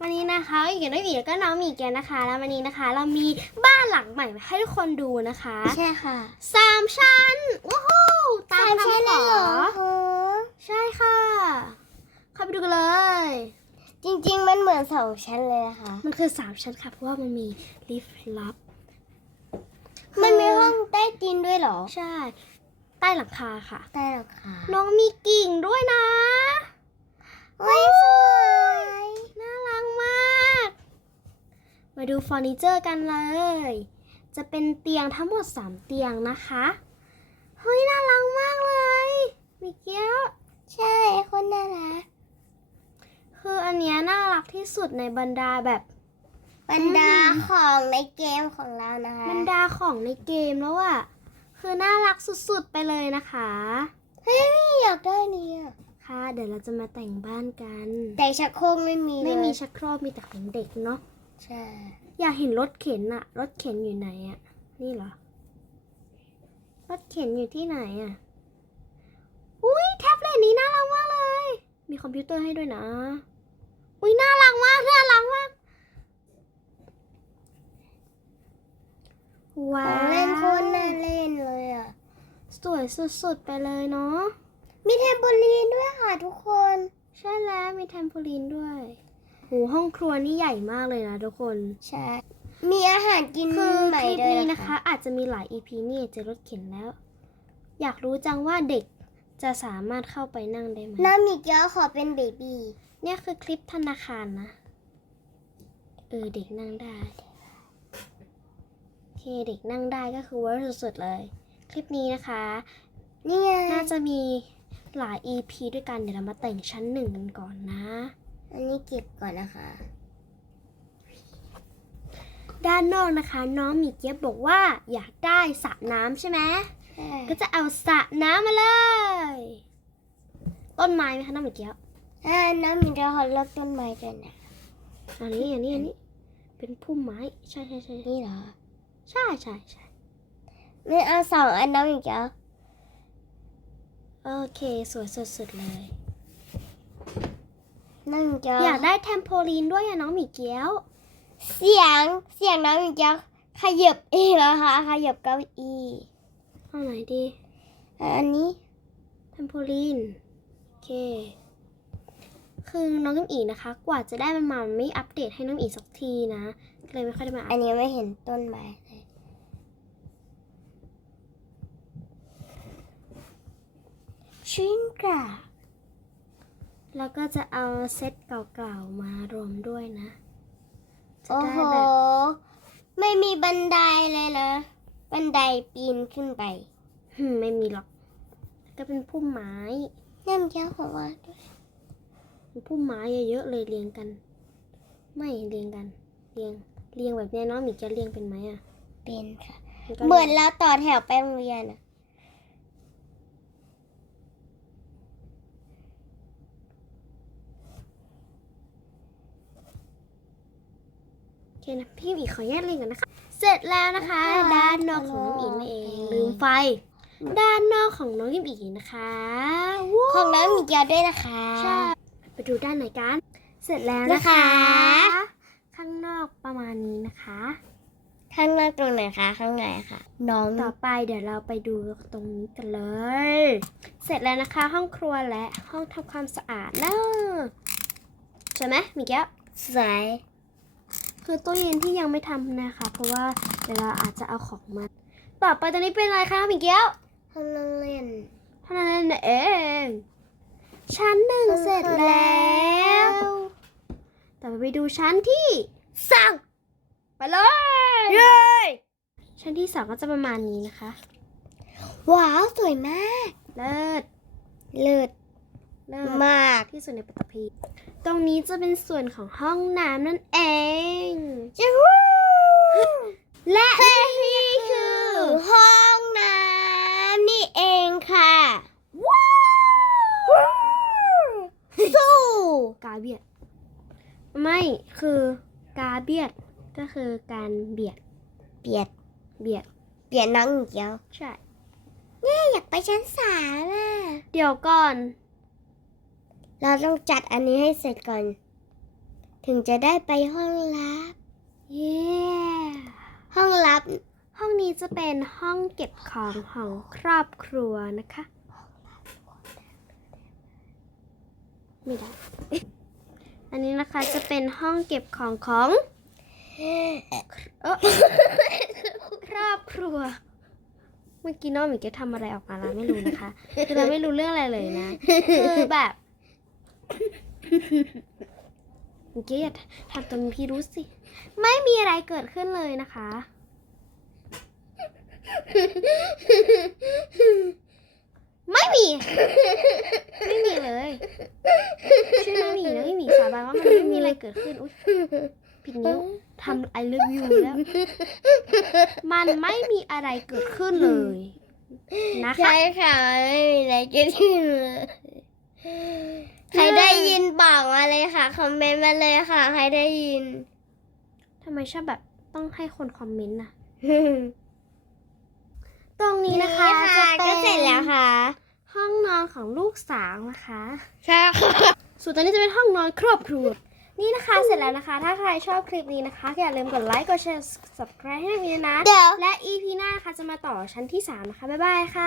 วันนี้นะคะอีกอย่างน้อยอีกแล้วก็น้องหมีแกนนะคะ แล้ววันนี้นะคะ เรามีบ้านหลังใหม่มาให้ทุกคนดูนะคะใช่ค่ะสามชั้นว้าวตามคำขเลยอเหรอโหใช่ค่ะเข้าไปดูกันเลย จริงๆ มันเหมือนสองชั้นเลยนะคะมันคือสามชั้นค่ะเพราะว่ามันมีลิฟต์ลับ มันมีห้องใต้ดินด้วยเหรอ ใช่ ใต้หลังคาค่ะ ใต้หลังคาน้องมีกิ่งด้วยนะ โอ้ยสวย น่ารักมาก มาดูเฟอร์นิเจอร์กันเลย จะเป็นเตียงทั้งหมด 3 เตียงนะคะ เฮ้ย น่ารักมากเลยมิเกียวใช่คนน่ารักคืออันเนี้ยน่ารักที่สุดในบรรดาแบบบรรดาของในเกมของเรานะคะบรรดาของในเกมแล้วอะคือน่ารักสุดๆไปเลยนะคะ เฮ้ยอยากได้เนี่ยค่ะ เดี๋ยวเราจะมาแต่งบ้านกัน แต่ชักโครกไม่มีไม่เลยมีชักโครกมีแต่ของเด็กเนาะ ใช่ อยากเห็นรถเข็นอะรถเข็นอยู่ไหนอะนี่เหรอ รถเข็นอยู่ที่ไหนอะอุ้ยแท็บเล็ตนี้น่ารักมากเลย มีคอมพิวเตอร์ให้ด้วยนะ อุ้ยน่ารักมากน่ารักมากขว้าอวงเล่นโคตรน่าเล่นเลยอะสวยสุดๆไปเลยเนาะมีเทมโบลีนด้วยค่ะทุกคน ใช่แล้วมีแทมโพลีนด้วยโหห้องครัวนี่ใหญ่มากเลยนะทุกคน ใช่ มีอาหารกินคือใหม่คลิปด้วยนี้นะนะคะ คะ อาจจะมีหลาย EP นี่เจอรถเข็นแล้ว อยากรู้จังว่าเด็กจะสามารถเข้าไปนั่งได้ไหมน้ำมีเกียวขอเป็นเบบี้เนี่ยคือคลิปธนาคารนะ เออเด็กนั่งได้โอเคเด็กนั่งได้ก็คือเวิร์สุดๆเลย คลิปนี้นะคะนี่ไงน่าจะมีหลาย EP ด้วยกัน เดี๋ยวเรามาแต่งชั้นหนึ่งกันก่อนนะ อันนี้เก็บก่อนนะคะ ด้านนอกนะคะ น้องหมีเกียบบอกว่าอยากได้สระน้ำใช่ไหมก็จะเอาสระน้ำมาเลย ต้นไม้ไหมคะน้องหมีเกียบอ่าน้ำมีเกียวขอเลือกต้นไม้ด้วยนะอันนี้อันนี้อันนี้ เป็นพุ่มไม้ใช่ใช่ใช่นี่เหรอใช่ใช่ใช่ไม่เอาสองอันน้ำมีเกียวโอเค สวยสุดๆเลย น้ำมีเกียวอยากได้แทมโพลีนด้วยอะน้องหมีเกียว เสียงเสียงน้ำมีเกียวขยับเองนะคะขยับเก้าอี้เอาไหนดีอันนี้แทมโพลีนโอเค คือน้องน้ำอีนะคะ กว่าจะได้มันมามันไม่อัปเดตให้น้องอีสักทีนะก็เลยไม่ค่อยได้มาอัปอันนี้ไม่เห็นต้นไม้เลยชิงกะ แล้วก็จะเอาเซตเก่าๆมารวมด้วยนะจะโอ้ได้โห แบบไม่มีบันไดเลยนะบันไดปีนขึ้นไปหึ่มไม่มีหรอก ก็เป็นพุ่มไม้น้ำมีเกียวขอว่าด้วยเป็นพุ่มไม้เยอะๆเลยเรียงกัน ไม่เรียงกัน เรียงเรียงแบบเนี้ยน้องหมีจะเรียงเป็นไหมอะเป็นค่ะก็เหมือนรียงเราต่อแถวไปโรงเรียนอะ เคนะพี่หมีขอแยกเรียงกันนะคะ เสร็จแล้วนะคะ ด้านนอกของน้องอีนั่นเองลืมไฟ ด้านนอกของน้องยิมอีนะคะว้าวของน้ำมีเกียวด้วยนะคะใช่ไปดูด้านไหนกัน เสร็จแล้วนะนะคะคะ ข้างนอกประมาณนี้นะคะข้างนอกตรงไหนคะข้างในค่ะ น้องต่อไปเดี๋ยวเราไปดูตรงนี้กันเลย เสร็จแล้วนะคะ ห้องครัวและห้องทำความสะอาดแล้วใช่ไหมมิเกลสวย คือตู้เย็นที่ยังไม่ทำนะคะ เพราะว่าเดี๋ยวเราอาจจะเอาของมาต่อไปตอนนี้เป็นอะไรคะมิเกลห้องนั่งเล่นเท่านั้นเองชั้นหนึ่งเสร็จแล้วต่อไปไปดูชั้นที่สองไปเลยเย้ชั้นที่สองก็จะประมาณนี้นะคะ ว้าว สวยมาก เลิศเลิศเลิศมากที่สุดในปัตตภี ตรงนี้จะเป็นส่วนของห้องน้ำนั่นเองจูฮูและนี่คือห้องน้ำนี่เองค่ะ ว้าวสู้กาเบียด ไม่คือกาเบียดก็คือการเบียดเปลี่ยนเบียดเปลี่ยนน้องอีกแล้วใช่อยากไปชั้นสามอะ เดี๋ยวก่อน เราต้องจัดอันนี้ให้เสร็จก่อน ถึงจะได้ไปห้องลับ เย้ห้องลับ ห้องนี้จะเป็นห้องเก็บของของครอบครัวนะคะ ไม่ได้ อันนี้นะคะจะเป็นห้องเก็บของของเออครอบครัว เมื่อกี้น้องหมีจะทำอะไรออกมาเราไม่รู้นะคะ คือเราไม่รู้เรื่องอะไรเลยนะ คือแบบ เกีย่าทำตัวพี่รู้สิ ไม่มีอะไรเกิดขึ้นเลยนะคะ ไม่มี ไม่มีเลยช่วยไม่มีนะไม่มีสาบานว่ามันไม่มีอะไรเกิดขึ้นอุ๊ยผิดนิ้วทำ I love you แล้ว มันไม่มีอะไรเกิดขึ้นเลยนะคะใช่ค่ะไม่มีอะไรเกิดขึ้นเลย ใครได้ยินบอกมาเลยค่ะ คอมเมนต์มาเลยค่ะ ใครได้ยิน ทำไมชอบแบบต้องให้คนคอมเมนต์น่ะ ตรงนี้นะคะนี่ค่ะจะเป็นก็เสร็จแล้วค่ะ ห้องนอนของลูกสาวนะคะ ใช่ค่ะส่วนตอนนี้จะเป็นห้องนอนครอบครัว นี่นะคะเสร็จแล้วนะคะ ถ้าใครชอบคลิปนี้นะคะ อย่าลืมกดไลค์ กดแชร์ subscribe ให้หน่อยนะเดี๋ยวและ EP หน้านะคะจะมาต่อชั้นที่ 3 นะคะ บ๊ายบายค่ะ